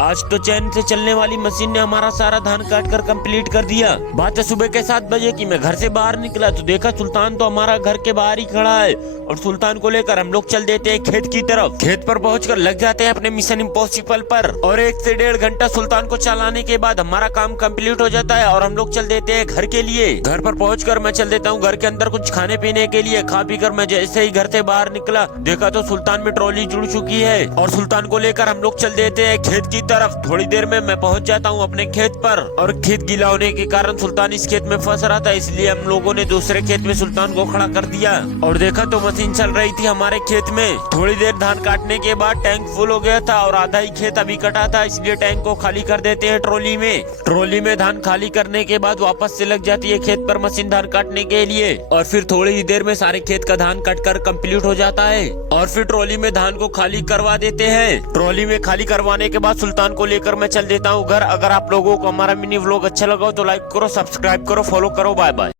आज तो चैन से चलने वाली मशीन ने हमारा सारा धान काट कर कंप्लीट कर दिया। बात है सुबह के 7 बजे की। मैं घर से बाहर निकला तो देखा सुल्तान तो हमारा घर के बाहर ही खड़ा है और सुल्तान को लेकर हम लोग चल देते हैं खेत की तरफ। खेत पर पहुंचकर लग जाते हैं अपने मिशन इम्पॉसिबल पर और 1 से 1.5 घंटा सुल्तान को चलाने के बाद हमारा काम कंप्लीट हो जाता है और हम लोग चल देते हैं घर के लिए। घर पर पहुंचकर मैं चल देता हूँ घर के अंदर कुछ खाने पीने के लिए। खा पी कर मैं जैसे ही घर से बाहर निकला देखा तो सुल्तान में ट्रॉली जुड़ चुकी है और सुल्तान को लेकर हम लोग चल देते हैं खेत की तरफ। थोड़ी देर में मैं पहुंच जाता हूं अपने खेत पर और खेत गीला होने के कारण सुल्तान इस खेत में फंस रहा था, इसलिए हम लोगों ने दूसरे खेत में सुल्तान को खड़ा कर दिया और देखा तो मशीन चल रही थी हमारे खेत में। थोड़ी देर धान काटने के बाद टैंक फुल हो गया था और आधा ही खेत अभी कटा था, इसलिए टैंक को खाली कर देते हैं ट्रॉली में। ट्रॉली में धान खाली करने के बाद वापस से लग जाती है खेत पर मशीन धान काटने के लिए और फिर थोड़ी ही देर में सारे खेत का धान कट कर कम्प्लीट हो जाता है और फिर ट्रॉली में धान को खाली करवा देते हैं। ट्रॉली में खाली करवाने के बाद सुल्तान को लेकर मैं चल देता हूँ घर। अगर आप लोगों को हमारा मिनी व्लॉग अच्छा लगा हो तो लाइक करो, सब्सक्राइब करो, फॉलो करो। Bye bye.